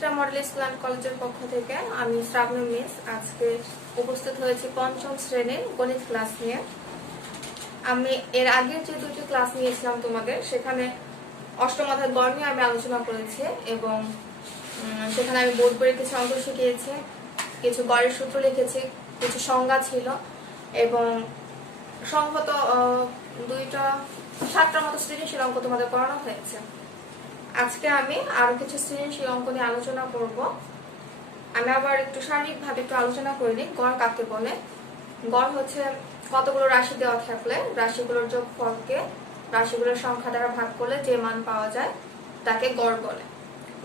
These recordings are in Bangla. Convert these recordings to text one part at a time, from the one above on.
চিত্রা মডেল স্কুল অ্যান্ড কলেজের পক্ষ থেকে আমি শ্রাবণী মিস আজকে উপস্থিত হয়েছি পঞ্চম শ্রেণীর গণিত ক্লাস নিয়ে। আমি এর আগের যে দুটি ক্লাস নিয়েছিলাম তোমাদের, সেখানে অষ্টম অধ্যায় গড় নিয়ে আমি আলোচনা করেছি এবং সেখানে আমি বোর্ড বইয়ের কিছু অঙ্ক শিখিয়েছি, কিছু গড়ের সূত্র লিখেছি, কিছু সংজ্ঞা ছিল এবং সম্ভবত 7টার মতো সৃজনশীল অঙ্ক তোমাদের করানো হয়েছে। আজকে আমি আরো কিছু সৃজনশীল অঙ্ক নিয়ে আলোচনা করব। আমি আবার একটু শারীরিকভাবে একটু আলোচনা করে নিই। গড় কাকে বলে? গড় হচ্ছে কতগুলো রাশি দেওয়া থাকলে রাশিগুলোর যোগফলকে রাশিগুলোর সংখ্যা দ্বারা ভাগ করলে যে মান পাওয়া যায় তাকে গড় বলে।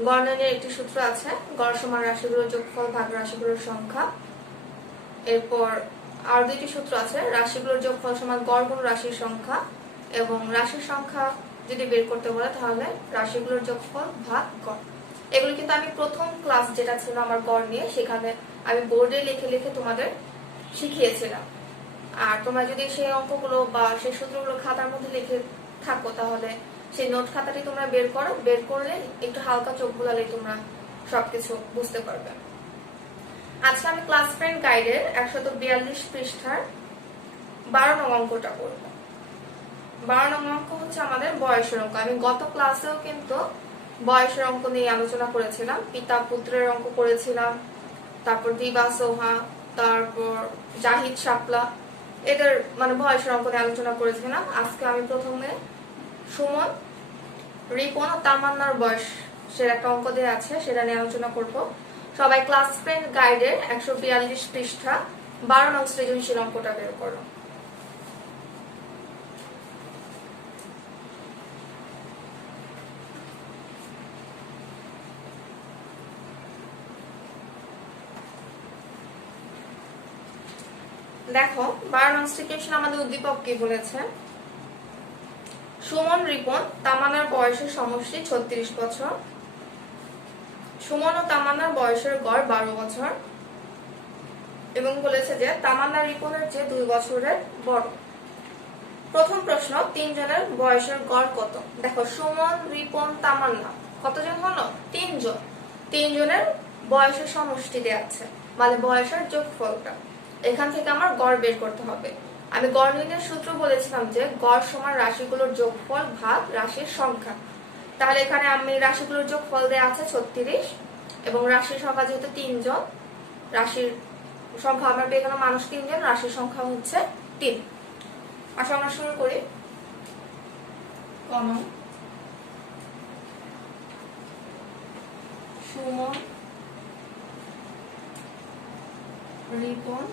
গড় নির্ণয়ের একটি সূত্র আছে, গড় সমান রাশিগুলোর যোগফল ভাগ রাশিগুলোর সংখ্যা। এরপর আর দুইটি সূত্র আছে, রাশিগুলোর যোগফল সমান গড় গুণ রাশির সংখ্যা, এবং রাশির সংখ্যা যদি বের করতে বলে তাহলে রাশিগুলোর যোগফল ভাগ গড়। এগুলো কিন্তু আমি প্রথম ক্লাস যেটা ছিল আমার গড় নিয়ে, সেখানে আমি বোর্ডে লিখে লিখে তোমাদের শিখিয়েছিলাম। আর তোমরা যদি সেই অঙ্কগুলো বা সেই সূত্রগুলো খাতার মধ্যে লিখে থাকো তাহলে সেই নোট খাতাটি তোমরা বের করো, বের করলে একটু হালকা চোখ বুলালে তোমরা সবকিছু বুঝতে পারবে। আজকে আমি ক্লাস ফ্রেন্ড গাইডের 142 পৃষ্ঠার 12 নং অঙ্কটা করব। 12 নং অঙ্ক হচ্ছে আমাদের বয়সের অঙ্ক। আমি গত ক্লাসেও কিন্তু বয়সের অঙ্ক নিয়ে আলোচনা করেছিলাম, পিতা পুত্রের অঙ্ক করেছিলাম, তারপর দিবা সোহা, তারপর জাহিদ শাপলা, এদের বয়সের অঙ্ক নিয়ে আলোচনা করেছিলাম। আজকে আমি প্রথমে সুমন, রিপন ও তামান্নার বয়সের একটা অঙ্ক দেওয়া আছে, সেটা নিয়ে আলোচনা করব। সবাই ক্লাস ফ্রেন্ড গাইডের 142 পৃষ্ঠা 12 নং সৃজনশীল অঙ্কটা বের করো। দেখো 12 নং সৃজনশীল আমাদের উদ্দীপক কি বলেছে? সুমন, রিপন, তামান্নার বয়সের সমষ্টি 36 বছর। সুমন ও তামান্নার বয়সের গড় 12 বছর এবং বলেছে যে তামান্না রিপনের চেয়ে 2 বছরের বড়। প্রথম প্রশ্ন, তিনজনের বয়সের গড় কত? দেখো সুমন, রিপন, তামান্না কতজন হলো? 3 জন। 3 জনের বয়সের সমষ্টি দেয়া আছে, মানে বয়সের যোগফলটা। এখান থেকে আমার গড় বের করতে হবে। আমি গড় নির্ণয়ের সূত্র বলেছিলাম যে গড় সমান রাশিগুলোর যোগফল ভাগ রাশির সংখ্যা। তাহলে এখানে আমি রাশিগুলোর যোগফল দেয়া আছে 36 এবং রাশির সংখ্যা যেহেতু 3 জন, রাশির সংখ্যা আমরা পেয়ে গেলাম মানুষ 3 জন, রাশির সংখ্যা হচ্ছে 3। আসলে আমরা শুরু করি। সুমন, রিপন,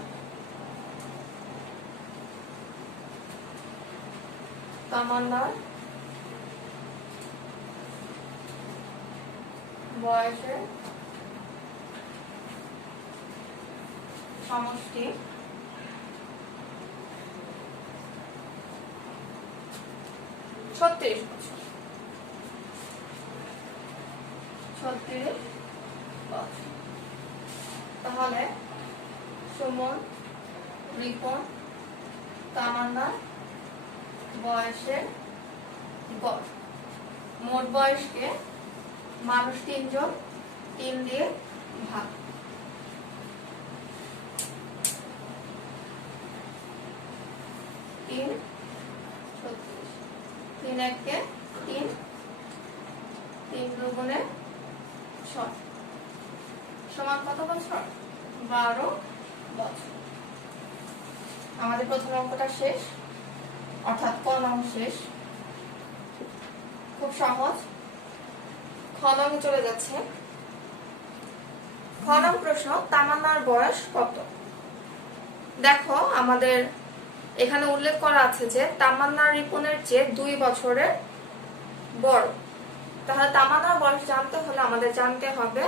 তামান্নার বয়সের সমষ্টি 36 বছর। 36 বছর। তাহলে সুমন, রিপন, তামান্নার বয়সের গড়, মোট বয়সকে মানুষ 3 জন 3 দিয়ে ভাগ। 3 36, 3 একে 3, 3 দুগুণে 6 সমান কত বছর? 12 বছর। আমাদের প্রথম অঙ্কটা শেষ, অর্থাৎ ক নং শেষ। খুব সহজ। খ নং চলে যাচ্ছে। খ নং প্রশ্ন, তামান্নার বয়স কত? দেখো আমাদের এখানে উল্লেখ করা আছে যে তামান্না রিপনের চেয়ে 2 বছরের বড়। তাহলে তামান্নার বয়স জানতে হলে আমাদের জানতে হবে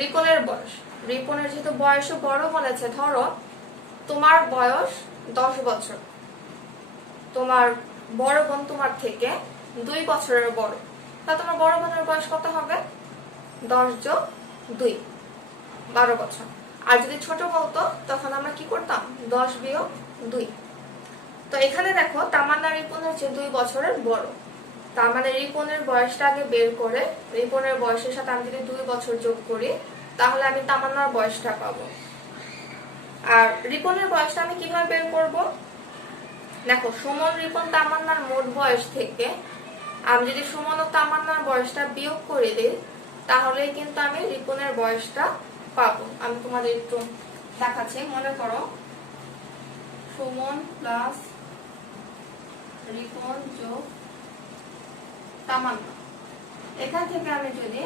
রিপনের বয়স। রিপনের যেহেতু বয়সও বড় বলেছে, ধরো তোমার বয়স 10 বছর, তোমার বড় বোন তোমার থেকে 2 বছরের বড়, তাহলে তোমার বড় বোনের বয়স কত হবে? 10 যোগ 2, 12 বছর। আর যদি ছোট বলতো তখন আমরা কি করতাম? 10 বিয়োগ 2। তো এখানে দেখো তামান্না রিপনের চেয়ে 2 বছরের বড়, তার মানে রিপনের বয়সটা আগে বের করে রিপনের বয়সের সাথে আমি যদি 2 বছর যোগ করি তাহলে আমি তামান্নার বয়সটা পাবো। আর রিপনের বয়সটা আমি কিভাবে বের করব? দেখো, সুমন, রিপন, তামান্নার মোট বয়স থেকে আমি যদি সুমন ও তামান্নার বয়সটা বিয়োগ করে দিই তাহলে কিন্তু আমি রিপনের বয়সটা পাবো। আমি তোমাদের একটু দেখাচ্ছি। মনে করো সুমন প্লাস রিপন যোগ তামান্না, এখান থেকে আমি যদি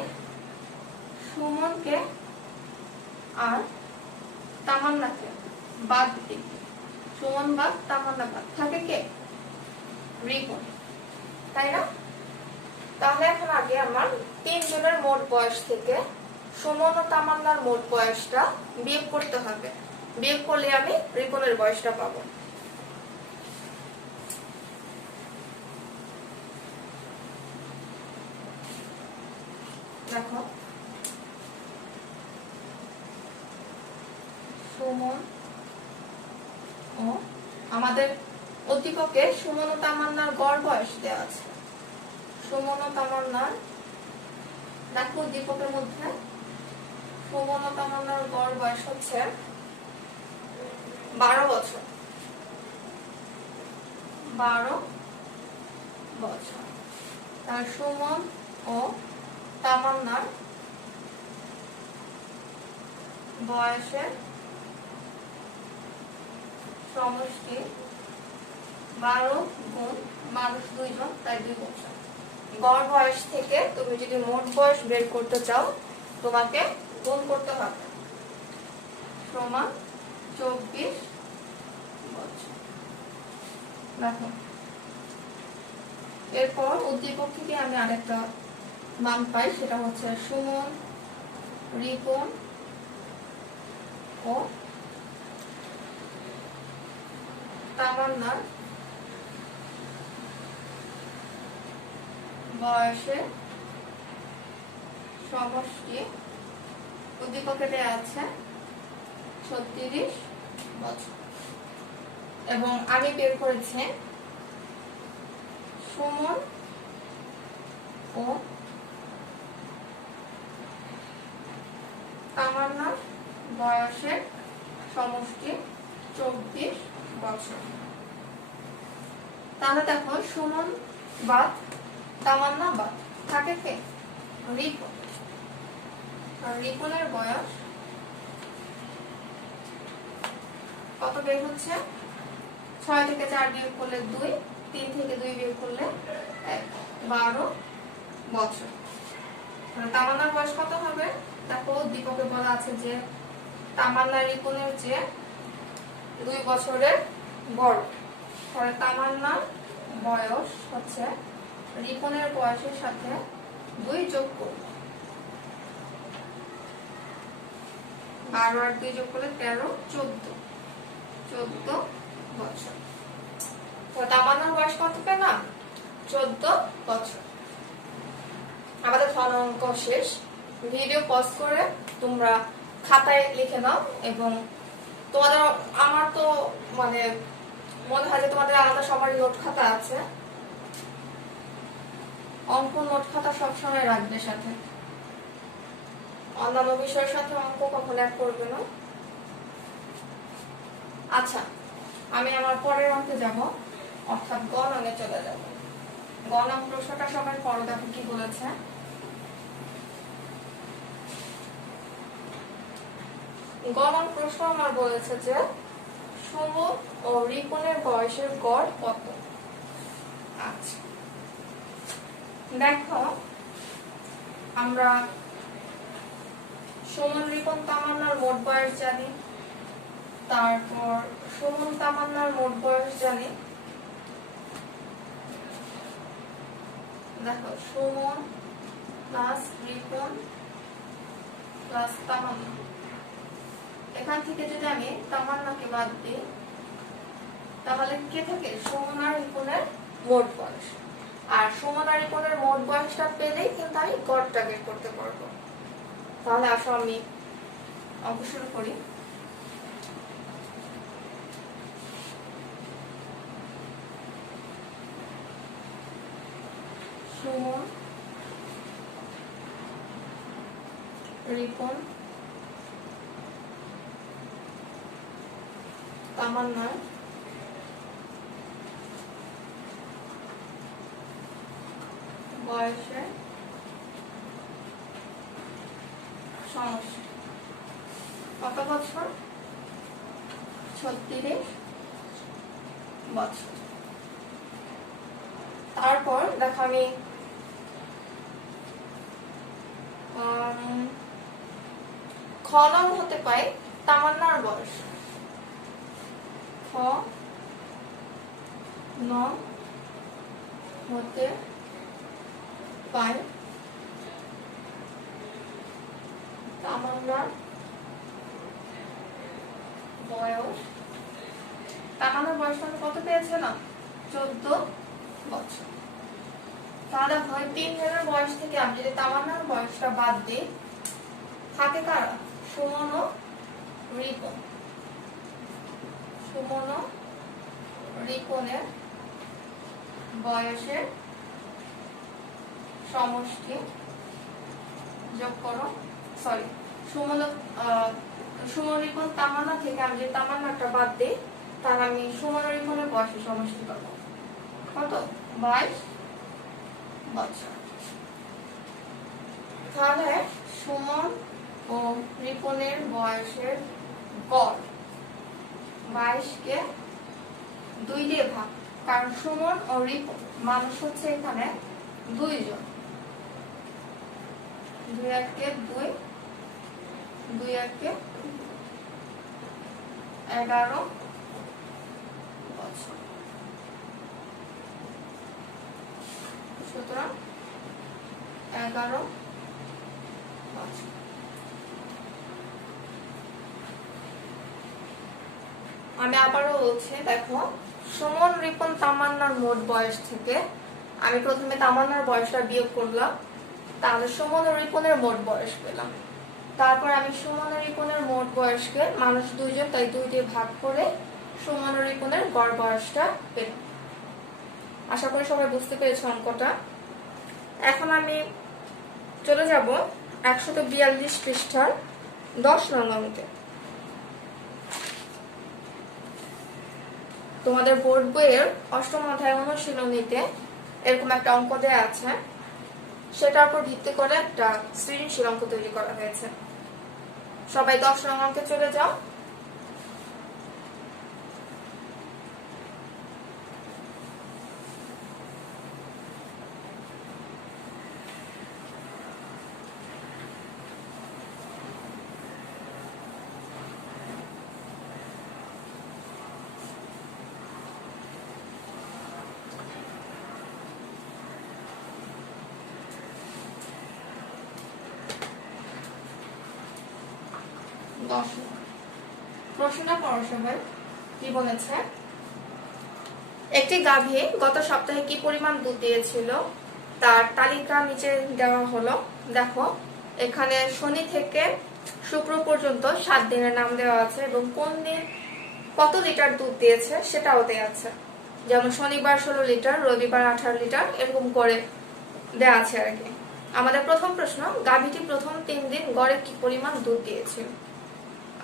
সুমনকে আর তামান্নাকে বাদ দিই, সুমন বাদ তামান্না বাদ, থাকে কে? রিপন, তাই না? তাহলে এখন আগে আমার 3 জনের মোট বয়স থেকে সুমন ও তামান্নার মোট বয়সটা বিয়োগ করতে হবে। বিয়োগ করলে আমি রিপনের বয়সটা পাবো। দেখো, সুমন ও আমাদের উদ্দীপকে সুমন ও তামান্নার গড় বয়স দেওয়া আছে। সুমন ও তামান্নার, দেখো উদ্দীপকের মধ্যে সুমন ও তামান্নার গড় বয়স হচ্ছে 12 বছর। 12 বছর। তার সুমন ও তামান্নার বয়সের সমষ্টি 12 গুণ মানুষ 2 জন, তাই 2 বছর। গড় বয়স থেকে তুমি যদি মোট বয়স বের করতে চাও তোমাকে গুণ করতে হবে, সমান 24 বছর। দেখো, এরপর উদ্দীপক থেকে আমি আরেকটা মান পাই, সেটা হচ্ছে সুমন, রিপন ও তামান্নার বয়সের সমষ্টি উদ্দীপকে দেয়া আছে 36 বছর। এবং আমি বের করেছি সুমন ও তামান্নার বয়সের সমষ্টি 24 বছর। তাহলে দেখো, সুমন বাদ তামান্না বাদ, থাকে কে? রিপন। আর রিপনের বয়স কত বের হচ্ছে? 6 থেকে 4 বিয়োগ করলে 2, 3 থেকে 2 বিয়োগ করলে 1, 12 বছর। তামান্নার বয়স কত হবে? দেখো, উদ্দীপকে বলা আছে যে তামান্না রিপনের চেয়ে 2 বছরের বড়। তাহলে তামান্নার বয়স হচ্ছে রিপনের বয়সের সাথে 2 যোগ করব, 12 আর 2 যোগ করলে 13, 14 বছর। তো তামান্নার বয়স কত পেলাম? 14 বছর। আমাদের অঙ্ক শেষ। ভিডিও পজ করে তোমরা খাতায় লিখে নাও। এবং তোমাদের, আমার তো মানে মনে হয় যে তোমাদের আলাদা সবারই নোট খাতা আছে, অঙ্ক নোট খাতা সবসময় রাখবে সাথে। অন্যান্য বিষয়ের সাথে অঙ্ক কখনো এক করবে না। আচ্ছা, আমি আমার পরের অঙ্কে যাব, অর্থাৎ গ নঙে চলে যাব। গ নং প্রশ্নটা সবাই পড়ো, দেখো কি বলেছে। গ নং প্রশ্ন আমার বলেছে যে সুমন ও রিপনের বয়সের গড় কত। আচ্ছা, দেখো, আমরা সুমন, রিপন, তামান্নার মোট বয়স জানি, তারপর সুমন তামান্নার মোট বয়স জানি। দেখো, সুমন প্লাস রিপন প্লাস তামান্না, এখান থেকে যদি আমি তামান্নাকে বাদ দিই তাহলে কে থাকে? সুমন আর রিপনের মোট বয়স। আর সুমন আর রিপনের মোট বয়সটা পেলেই কিন্তু আমি গড়টা বের করতে পারবো। তাহলে আসো আমি অঙ্ক শুরু করি। সুমন রিপন তামান্নার বয়সে সমস্যা কত বছর? 36 বছর। তারপর দেখো আমি খ নং হতে পাই তামান্নার বয়স। খ নং হতে পাই তামান্নার বয়স। তামান্নার বয়স আমি কত পেয়েছিলাম? 14 বছর। তাহলে হয় 3 জনের বয়স থেকে আমি যদি তামান্নার বয়সটা বাদ দিই, থাকে কারা? সুমন ও রিপন। সুমন ও রিপনের বয়সের সমষ্টি যোগ করো। সরি, সুমন রিপন তামান্না থেকে আমি যদি তামান্নাটা বাদ দিই, তাহলে আমি সুমন রিপনের বয়সের সমষ্টি পাবো কত? 22 বছর। তাহলে সুমন ও রিপনের বয়সের গড় 22 কে 2 দিয়ে ভাগ, কারণ সুমন ও রিপন মানুষ হচ্ছে এখানে 2 জন। 2 1 কে 2, 2 1 কে 11 বছর। সুতরাং 11 বছর। আমি আবারও বলছি, দেখো সুমন রিপন তামান্নার মোট বয়স থেকে আমি প্রথমে তামান্নার বয়সটা বিয়োগ করলাম, তাহলে সুমন ও রিপনের মোট বয়স পেলাম। তারপর আমি সুমন ও রিপনের মোট বয়সকে মানুষ 2 জন, তাই 2 দিয়ে ভাগ করে সুমন ও রিপনের গড় বয়সটা পেলাম। আশা করি সবাই বুঝতে পেরেছো অঙ্কটা। এখন আমি চলে যাব 142 পৃষ্ঠার 10 নং অঙ্কে। তোমাদের বোর্ড বইয়ের 8ম অধ্যায় অনুশীলনীতে এরকম একটা অঙ্ক দেয়া আছে, সেটার উপর ভিত্তি করে একটা সৃজনশীল অঙ্ক তৈরি করা হয়েছে। সবাই 10 নং অঙ্কে চলে যাও। প্রশ্নটা পড়ো সবাই। কি বলেছে? একটি গাভী গত সপ্তাহে কি পরিমাণ দুধ দিয়েছিল তার তালিকা নিচে দেওয়া হলো। দেখো এখানে শনি থেকে শুক্র পর্যন্ত 7 দিনের নাম দেওয়া আছে এবং কোন দিন কত লিটার দুধ দিয়েছে সেটাও দেওয়া আছে। যেমন শনিবার 16 লিটার, রবিবার 18 লিটার, এরকম করে দেওয়া আছে আর কি। আমাদের প্রথম প্রশ্ন, গাভীটি প্রথম 3 দিন গড়ে কি পরিমাণ দুধ দিয়েছিল।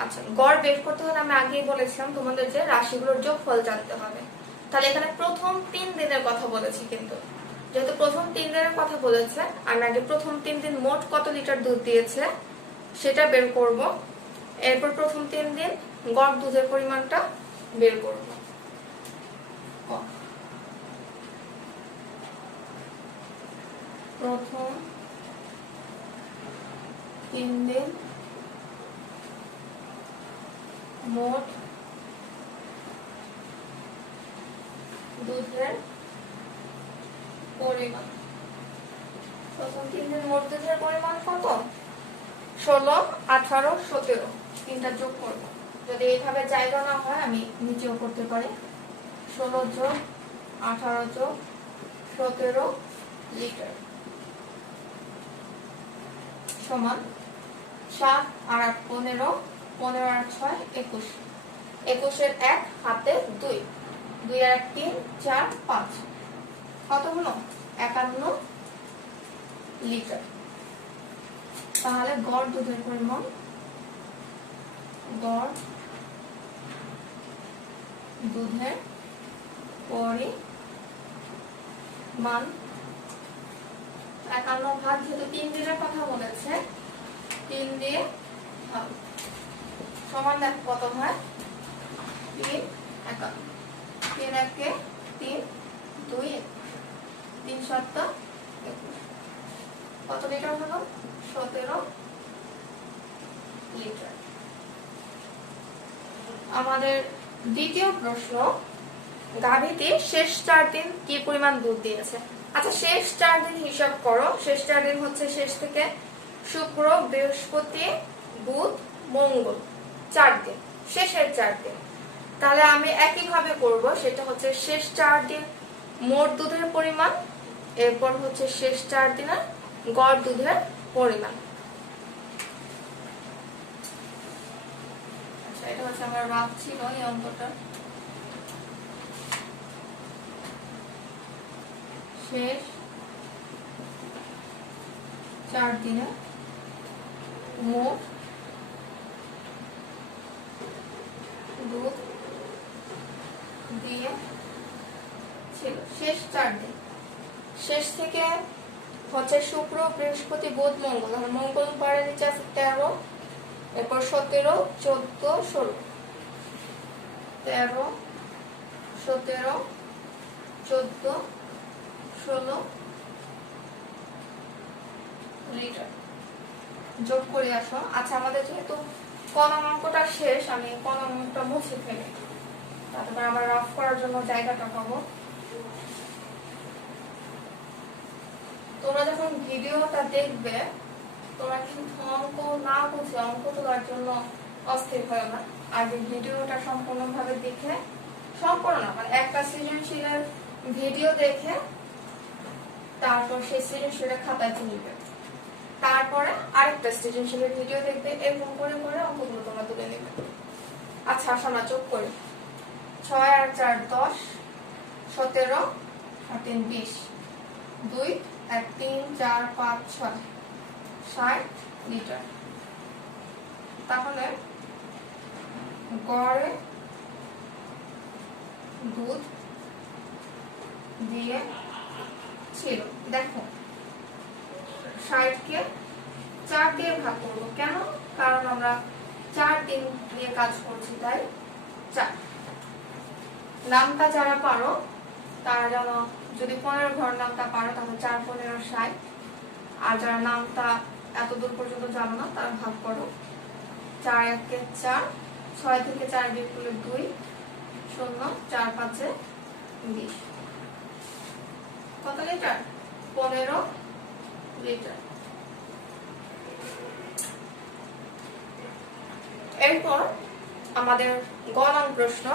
আচ্ছা, গড় বের করতে হলে আমি আগেই বলেছিলাম তোমাদের যে রাশিগুলোর যোগফল জানতে হবে। তাহলে এখানে প্রথম 3 দিনের কথা বলেছি, কিন্তু যেহেতু প্রথম 3 দিনের কথা বলেছে, আমি আগে প্রথম 3 দিন মোট কত লিটার দুধ দিয়েছে সেটা বের করব, এরপর প্রথম 3 দিন গড় দুধের পরিমাণটা বের করব। প্রথম 3 দিন মোট দুধের পরিমাণ। প্রথম 3 দিন মোট দুধের পরিমাণ কত? 16, 18, 17, তিনটা যোগ করব। যদি এইভাবে জায়গা না হয় আমি নিচেও করতে পারি। 16 যোগ 18 যোগ 17 লিটার সমান 7 আর 8 15, 15 আর 6 21, 21-এর 1 হাতে 2, 2 আর 3 4 5, কত হলো? 51 লিটার। তাহলে গড় দুধের পরিমাণ, গড় দুধের পরিমাণ 51 ভাগ, যেহেতু 3 দিনের কথা বলেছে 3 দিয়ে ভাগ, সমান দেখ কত হয় 3 51, 3 একে 3, 2 3 7 21, কত লিটার হলো 17 লিটার। আমাদের দ্বিতীয় প্রশ্ন, গাভীটি শেষ 4 দিন কি পরিমাণ দুধ দিয়েছে। আচ্ছা, শেষ 4 দিন হিসাব করো। শেষ 4 দিন হচ্ছে শেষ থেকে শুক্র, বৃহস্পতি, বুধ, মঙ্গল, 4 দিন, শেষের 4 দিন। তাহলে আমি একইভাবে করব, সেটা হচ্ছে শেষ 4 দিন মোট দুধের পরিমাণ, এরপর হচ্ছে শেষ 4 দিনের গড় দুধের পরিমাণ। আচ্ছা, এটা হচ্ছে আমার রাফ ছিল এই অঙ্কটা। শেষ 4 দিনে মোট দুধ দিয়েছিল। শেষ 4 দিন, শেষ থেকে হচ্ছে শুক্র, বৃহস্পতি, বুধ, মঙ্গল। মঙ্গল পাড়ে নিচে আছে 13, এরপর 17, 14, 16, 13, 17, 14, 16 লিটার যোগ করে আসো। আচ্ছা, আমাদের যেহেতু কলম অঙ্কটা শেষ, আমি কলম অঙ্কটা মুছে ফেলি, তারপর আমরা রাফ করার জন্য জায়গাটা পাবো। তোমরা যখন ভিডিওটা দেখবে, তোমরা কিন্তু অঙ্ক না বুঝে অঙ্ক তোলার জন্য অস্থির হয় না। আগে ভিডিওটা সম্পূর্ণভাবে দেখে, সম্পূর্ণ না মানে একটা সৃজনশীলের ভিডিও দেখে তারপর সেই সৃজনশীলের খাতায় তুলবে, তারপরে আরেকটা সৃজনশীলের ভিডিও দেখবে, এরকম করে করে অঙ্কগুলো তোমরা তুলে নেবে। আচ্ছা, আমরা যোগ করি। 6 আর 4 10, 17 আর 3 20, 2 আর 3 4 5 6 60 লিটার। তাহলে গড়ে দুধ দিয়ে ছিল, দেখো 60 কে 4 দিয়ে ভাগ করবো। কেন? কারণ আমরা 4 দিন নিয়ে কাজ করছি, তাই 4। নামটা যারা পারো তারা যেন, যদি 15 ঘর নামটা পারো তাহলে 4 15 60, আর যারা নামটা এত দূর পর্যন্ত জানো না তারা ভাগ করো। 4 একে 4, 6 থেকে 4 বিয়োগ করলে 2, 0, 4 5 20, কত লিটার? 15 লিটার। এরপর আমাদের গ নং প্রশ্ন,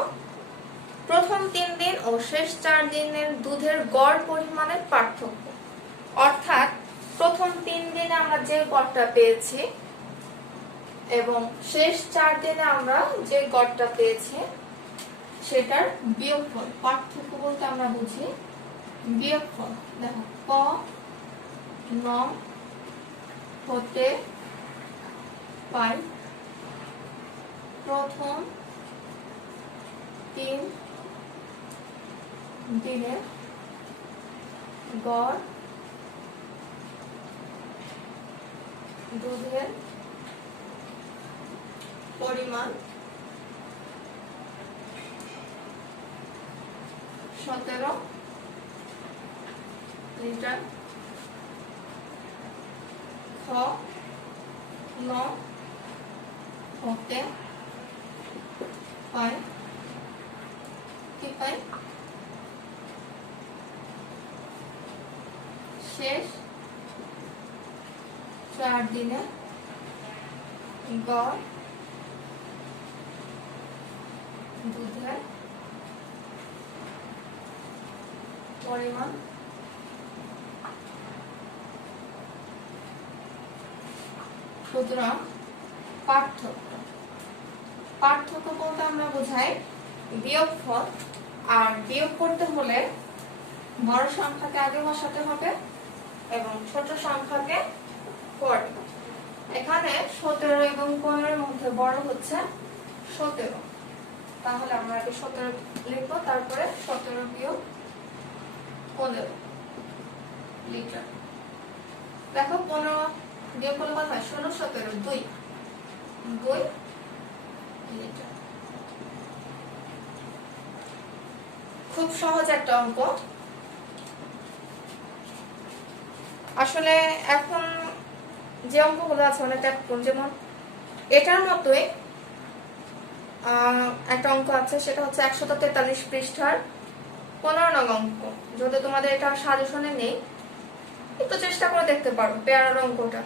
প্রথম 3 দিন ও শেষ 4 দিনের দুধের গড় পরিমাণের পার্থক্য। অর্থাৎ প্রথম 3 দিনে আমরা যে গড়টা পেয়েছি এবং শেষ 4 দিনে আমরা যে গড়টা পেয়েছি সেটার বিয়োগফল। পার্থক্য বলতে আমরা বুঝি বিয়োগফল। দেখো, ক ন হতে পাই প্রথম 3 দিনের গড় দুধের পরিমাণ 17 লিটার। খ ন হতে পাই কি পাই শেষ 4 দিনে গড় দুধের পরিমাণ। সুতরাং পার্থক্য বলতে আমরা বোঝাই বিয়োগফল, আর বিয়োগ করতে হলে বড় সংখ্যাকে আগে বসাতে হবে এবং ছোট সংখ্যাকে পরে। এখানে 17 এবং 15 মধ্যে বড় হচ্ছে 17, তাহলে আমরা আগে 17 লিখব, তারপরে 17 বিয়োগ 15 লিটার। দেখো 15 বিয়োগ করলে কত হয়? 16 17 2 লিটার। খুব সহজ একটা অঙ্ক। আসলে এখন যে অঙ্কগুলো আছে অনেকটা, যেমন এটার মতোই একটা অঙ্ক আছে, সেটা হচ্ছে 143 পৃষ্ঠার 15 নং অঙ্ক। যদি তোমাদের এটা সাজেশনে নেই, একটু চেষ্টা করে দেখতে পারো পেয়ারার অঙ্কটা।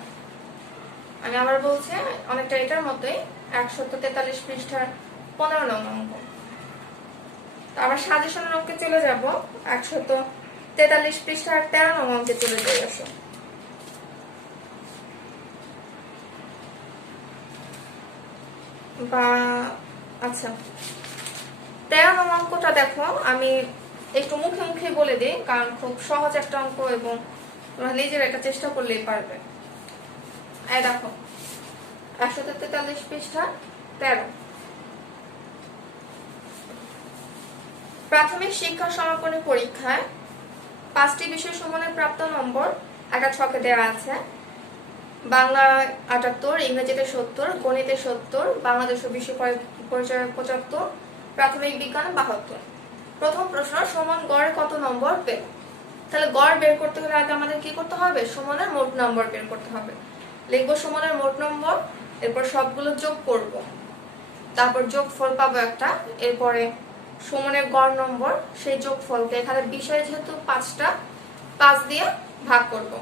আমি আবার বলছি, অনেকটা এটার মতোই 143 পৃষ্ঠার 15 নং অঙ্ক। আবার সাজেশনের অঙ্কে চলে যাব, 143 পৃষ্ঠার 13 নং অঙ্কে চলে যাই। আসো বা আচ্ছা, 13 নং অঙ্কটা দেখো, আমি একটু মুখে মুখে বলে দিই, কারণ খুব সহজ একটা অঙ্ক এবং তোমরা নিজের এটা চেষ্টা করলেই পারবে। এই দেখো 143 পৃষ্ঠা 13, প্রাথমিক শিক্ষা সমাপনী পরীক্ষায় 5টি বিষয় সমানের প্রাপ্ত নম্বর একটা ছকে দেওয়া আছে। বাংলা 78, ইংরেজিতে 70, গণিতে 70, বাংলাদেশ বিশ্ব পরিচয় 75, প্রাথমিক বিজ্ঞান 72। প্রথম প্রশ্ন, সমান গড়ে কত নম্বর পেল? তাহলে গড় বের করতে হলে আগে আমাদের কি করতে হবে? সমানের মোট নম্বর বের করতে হবে। লিখবো সমানের মোট নম্বর, এরপর সবগুলো যোগ করব, তারপর যোগফল পাবো একটা, এরপরে সমানের গড় নম্বর, সেই যোগফলকে এখানে বিষয় যেহেতু 5টা, 5 দিয়ে ভাগ করব।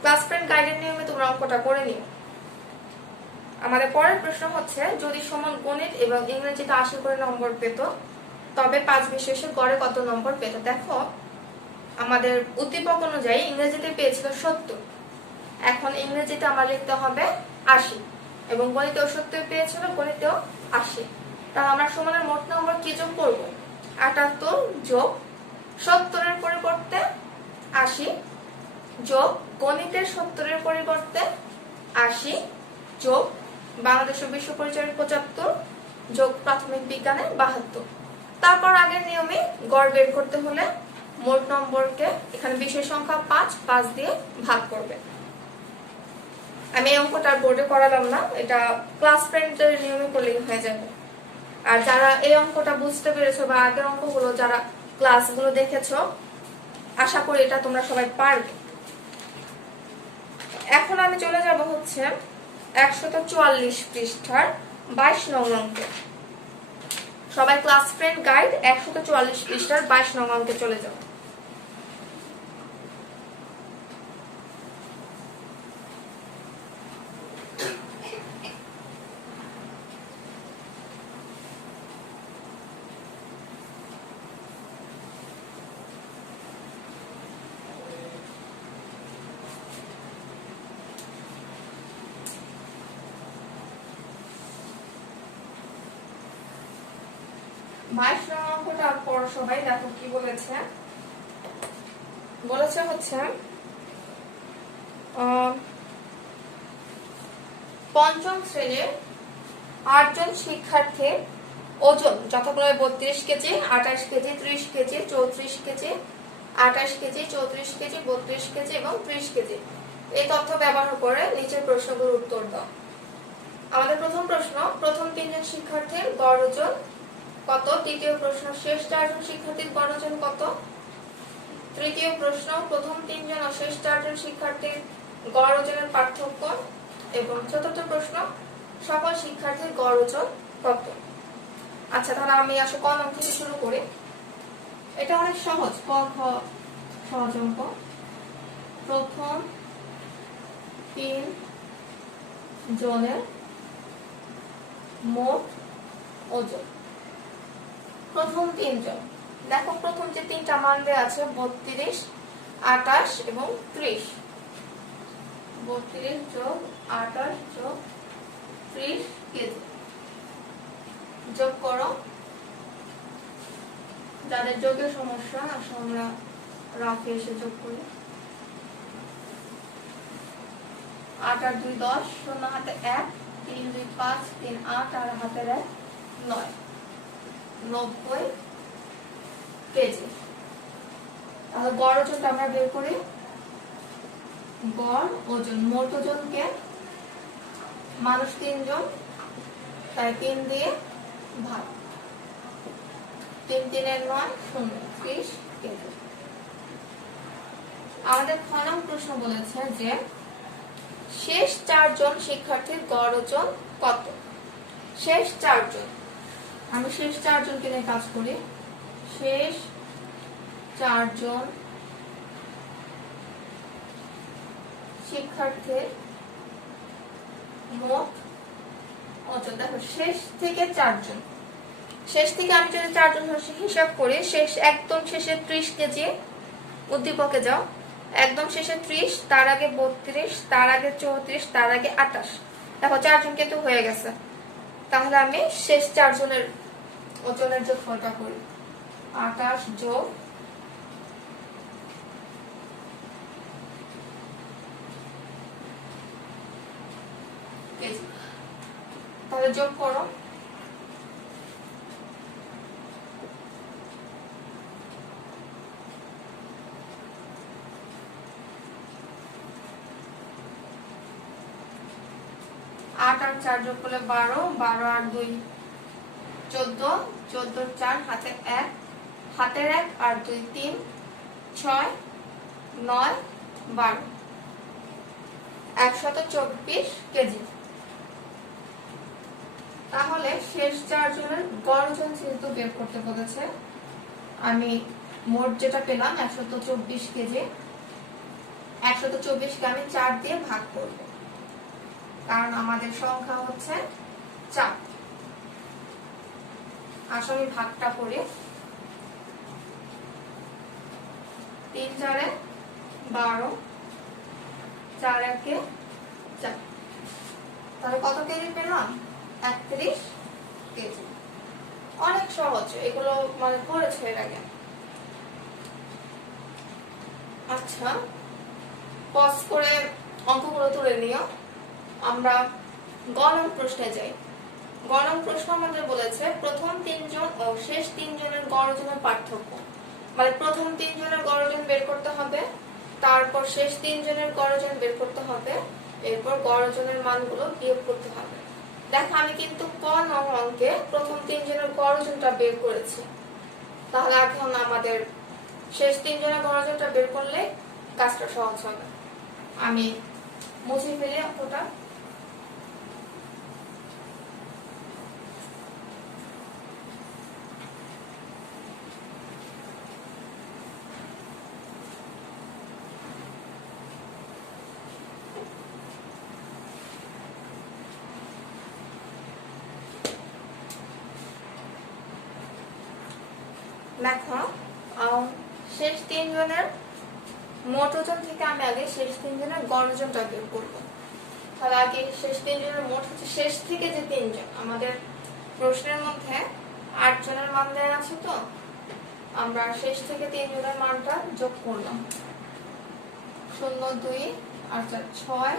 ক্লাস ফ্রেন্ড গাইডের নিয়মে তোমরা অঙ্কটা করে নিও। আমাদের পরের প্রশ্ন হচ্ছে, যদি সমান গণিত এবং ইংরেজিতে 80 করে নম্বর পেত, তবে 5 বিশেষে গড়ে কত নম্বর পেত? দেখো আমাদের উদ্দীপক অনুযায়ী ইংরেজিতে পেয়েছিল 70, এখন ইংরেজিতে আমার লিখতে হবে 80, এবং গণিতেও 70 পেয়েছিল, গণিতেও 80। তাহলে আমরা সমানের মোট নম্বর কি যোগ করব? 78 যোগ 70 এর পরিবর্তে 80 যোগ গণিতের 70 এর পরিবর্তে 80 যোগ বাংলাদেশ বিশ্ব পরিচয়ের 75 যোগ প্রাথমিক বিজ্ঞানের 72। তারপর আগের নিয়মে গড় বের করতে হলে মোট নম্বরকে এখানে বিষয় সংখ্যা 5 দিয়ে ভাগ করবে। আমি এই অঙ্কটা বোর্ডে করালাম না, এটা ক্লাস ফ্রেন্ডের নিয়মে করলেই হয়ে যাবে। আর যারা এই অঙ্কটা বুঝতে পেরেছো বা আগের অঙ্কগুলো যারা ক্লাসগুলো দেখেছো, আশা করি এটা তোমরা সবাই পারবে। এখন আমি চলে যাব হচ্ছে 144 পৃষ্ঠার 22 নং অঙ্কে। সবাই ক্লাস ফ্রেন্ড গাইড 144 পৃষ্ঠার 22 নং অঙ্কে চলে যাও। অঙ্কটা পড়ো সবাই, দেখো কি বলেছে। বলেছে হচ্ছে পঞ্চম শ্রেণীর 8 জন শিক্ষার্থীর ওজন যথাক্রমে 32 KG, 28 KG, 30 KG, 34 KG, 28 KG, 34 KG, 32 KG এবং 30 কেজি। এই তথ্য ব্যবহার করে নিচের প্রশ্নগুলোর উত্তর দাও। আমাদের প্রথম প্রশ্ন, প্রথম 3 জন শিক্ষার্থীর গড় ওজন কত? দ্বিতীয় প্রশ্ন, শেষ 4 জন শিক্ষার্থীর গড় ওজন কত? তৃতীয় প্রশ্ন, প্রথম 3 জন ও শেষ 4 জন শিক্ষার্থীর গড় ওজনের পার্থক্য। এবং চতুর্থ প্রশ্ন, সকল শিক্ষার্থীর গড় ওজন কত? আচ্ছা, তাহলে আমি আসলে ক নং থেকে শুরু করি। এটা অনেক সহজ, ক খ সহজ অঙ্ক। প্রথম 3 জনের মোট ওজন। প্রথম 3 জন, দেখো প্রথম যে 3টা মান দেয়া আছে 32, 28 এবং 30। 32 যোগ 28 যোগ 30 কেজি। যোগ করো, যাদের যোগের সমস্যা আসলে আমরা রাফে এসে যোগ করি। 8 আর 2 10, শূন্য হাতে 1, 3 2 5, 3 8 আর হাতের 1 9, 90 কেজি। তাহলে গড় ওজনটা আমরা বের করি। গড় ওজন, মোট ওজনকে মানুষ 3 জন, তাই 3 দিয়ে ভাগ, 3 3 এর 9, 30 কেজি। আমাদের খ নং প্রশ্ন বলেছে যে শেষ 4 জন শিক্ষার্থীর গড় ওজন কত। শেষ 4 জন, আমি শেষ 4 জনকে নিয়ে কাজ করি। শেষ 4 জন শিক্ষার্থীর মোট ওজন। দেখো শেষ থেকে 4 জন, শেষ থেকে আমি যদি 4 জন হিসাব করি, শেষ একদম শেষে 30 কেজি, উদ্দীপকে যাও, একদম শেষে 30, তার আগে 32, তার আগে 34, তার আগে 28। দেখো 4 জন কিন্তু হয়ে গেছে। তাহলে আমি শেষ 4 জনের ওজনের যোগফলটা করি। 28 যোগ কেজি, তাহলে যোগ করো। 8 আর 4 যোগ করলে 12, 12 আর 2 14, 14 4 হাতে 1, হাতের 1 আর 2 3, 6 9 12, 124 কেজি। তাহলে শেষ 4 জনের গড় ওজন যেহেতু বের করতে বলেছে, আমি মোট যেটা পেলাম 124 কেজি, 124 কে আমি 4 দিয়ে ভাগ করব, কারণ আমাদের সংখ্যা হচ্ছে 4। আসলে ভাগটা করে 3 4 12, 4 1 4, তাহলে কত কেজি পেলাম? 31 কেজি। অনেক সহজ, এগুলো মানে পড়েছে এর আগে। আচ্ছা, পজ করে অঙ্কগুলো তুলে নিও। আমরা গ নং প্রশ্নে যাই। গ নং প্রশ্ন আমাদের বলেছে প্রথম 3 জন ও শেষ 3 জনের গড় ওজনের পার্থক্য। মানে প্রথম 3 জনের গড় ওজন বের করতে হবে, তারপর শেষ 3 জনের গড় ওজন বের করতে হবে, এরপর গড় ওজনের মানগুলো বিয়োগ করতে হবে। দেখো আমি কিন্তু ক নং অঙ্কে প্রথম 3 জনের গড় ওজনটা বের করেছি। তাহলে এখন আমাদের শেষ 3 জনের গড় ওজনটা বের করলে কাজটা সহজ হবে। আমি মুছে ফেলি অঙ্কটা। দেখো শেষ 3 জনের মোট ওজন থেকে আমি আগে শেষ 3 জনের গড় ওজনটা বের করব। তাহলে আগে শেষ 3 জনের মোট হচ্ছে শেষ থেকে যে 3 জন, আমাদের প্রশ্নের মধ্যে 8 জনের মান দেওয়া আছে, তো আমরা শেষ থেকে 3 জনের মানটা যোগ করলাম। 0 2 আর 4 6,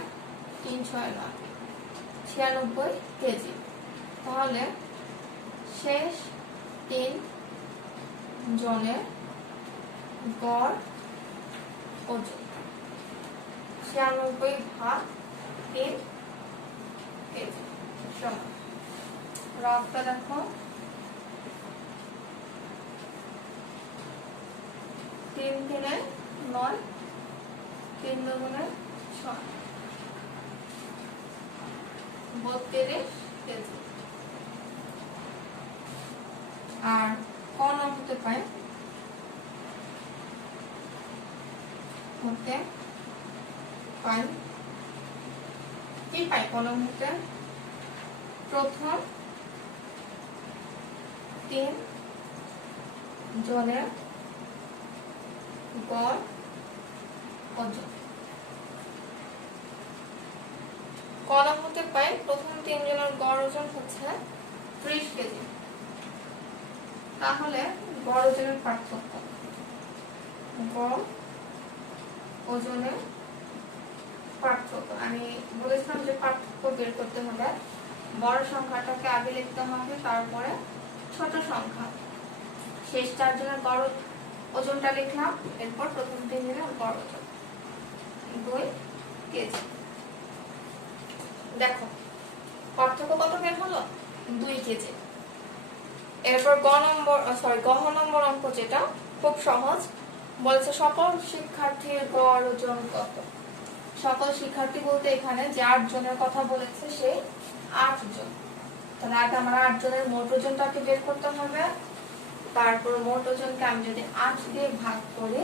3 6 9, 96 কেজি। তাহলে শেষ 3 জনের গড় ওজন 96 ভাগ 3 কেজি সমান, রাফটা দেখো 3 3 9, 3 2 6, 32 কেজি। আর কোন হতে পায় হতে পাই কি পাই কলম হতে প্রথম 3 জনের গড় ওজন। কলম হতে পাই প্রথম 3 জনের গড় ওজন হচ্ছে 30 কেজি। তাহলে গড় ওজনের পার্থক্য, গড় ওজনের পার্থক্য আমি বলেছিলাম যে পার্থক্য বের করতে হলে বড় সংখ্যাটাকে আগে লিখতে হবে, তারপরে ছোট সংখ্যা। শেষ 4 জনের গড় ওজনটা লিখলাম, এরপর প্রথম 3 জনের গড় ওজন 2 কেজি। দেখো পার্থক্য কত বের হলো? 2 কেজি। এরপর গহ নম্বর অঙ্ক যেটা খুব সহজ, বলেছে সকল শিক্ষার্থীর গড় ওজন কত। সকল শিক্ষার্থী বলতে এখানে যে 8 জনের কথা বলেছে সেই 8 জন। তাহলে আগে আমার 8 জনের মোট ওজনটাকে বের করতে হবে। তারপর মোট ওজনকে আমি যদি 8 দিয়ে ভাগ করি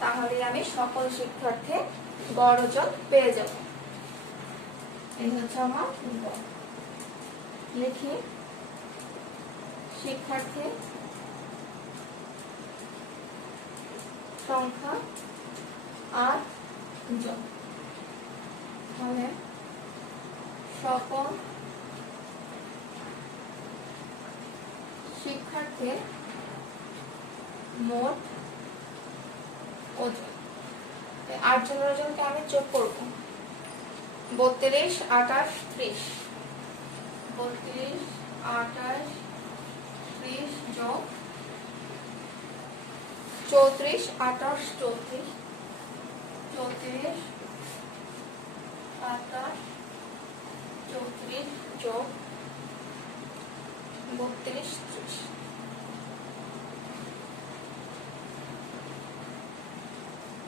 তাহলে আমি সকল শিক্ষার্থীর গড় ওজন পেয়ে যাব। এই হচ্ছে আমার গড়। লিখি শিক্ষার্থী সংখ্যা 8 জন। তাহলে সকল শিক্ষার্থীর মোট ওজন, 8 জনের ওজনকে আমি যোগ করব। 32, 28, 30। 32, 28, 30 যোগ 34, 28, 34, 34, 28, 34 যোগ 32, 30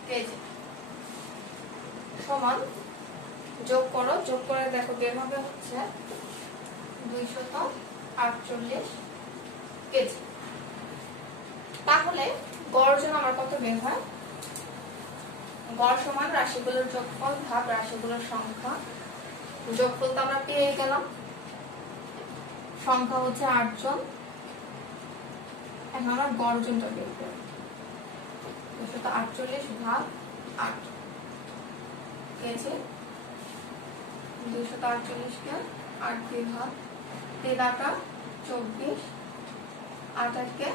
কেজি সমান যোগ করো। যোগ করে দেখো বের হবে হচ্ছে 248 কেজি। তাহলে গড় ওজন আমার কত বের হয়? গড় সমান রাশিগুলোর যোগফল ভাগ রাশিগুলোর সংখ্যা। যোগফল তো আমরা পেয়ে গেলাম, সংখ্যা হচ্ছে 8 জন। এখন আমার গড় ওজনটা বের করব। 248 ভাগ 8 কেজি। 248 কে 8 দিয়ে ভাগ, 3 8 24, 8 8 কে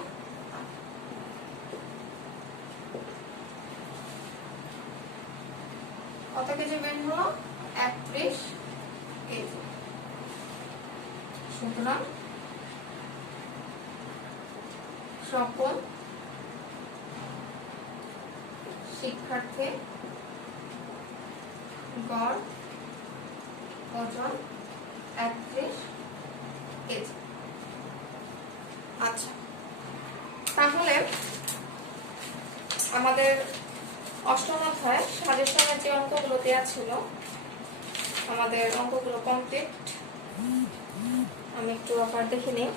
কত কেজি বের হলো? 31 কেজি। সুতরাং সকল শিক্ষার্থী গড় ওজন 31 কেজি। আচ্ছা, তাহলে আমাদের অষ্টম অধ্যায় সাজেশনের যে অঙ্কগুলো দেওয়া ছিল, আমাদের অঙ্কগুলো কমপ্লিট। আমি একটু আবার দেখে নিই।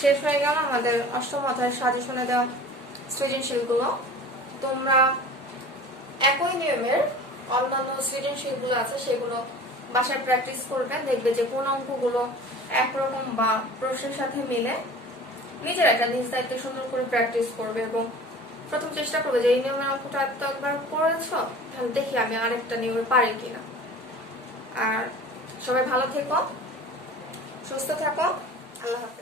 শেষ হয়ে গেল আমাদের অষ্টম অধ্যায় সাজেশনে দেওয়া সৃজনশীলগুলো। তোমরা একই নিয়মের অন্যান্য সৃজনশীলগুলো আছে সেগুলো বাসায় প্র্যাকটিস করবে, দেখবে যে কোন অঙ্কগুলো একরকম বা প্রশ্নের সাথে মিলে। নিজের একটা নিজ দায়িত্বে সুন্দর করে প্র্যাকটিস করবে এবং প্রথম চেষ্টা করবে যে এই নিয়মের অঙ্কটা তো একবার করেছ, তাহলে দেখি আমি আরেকটা নিয়মে পারি কিনা। আর সবাই ভালো থেকো, সুস্থ থাকো, আল্লাহ হাফেজ।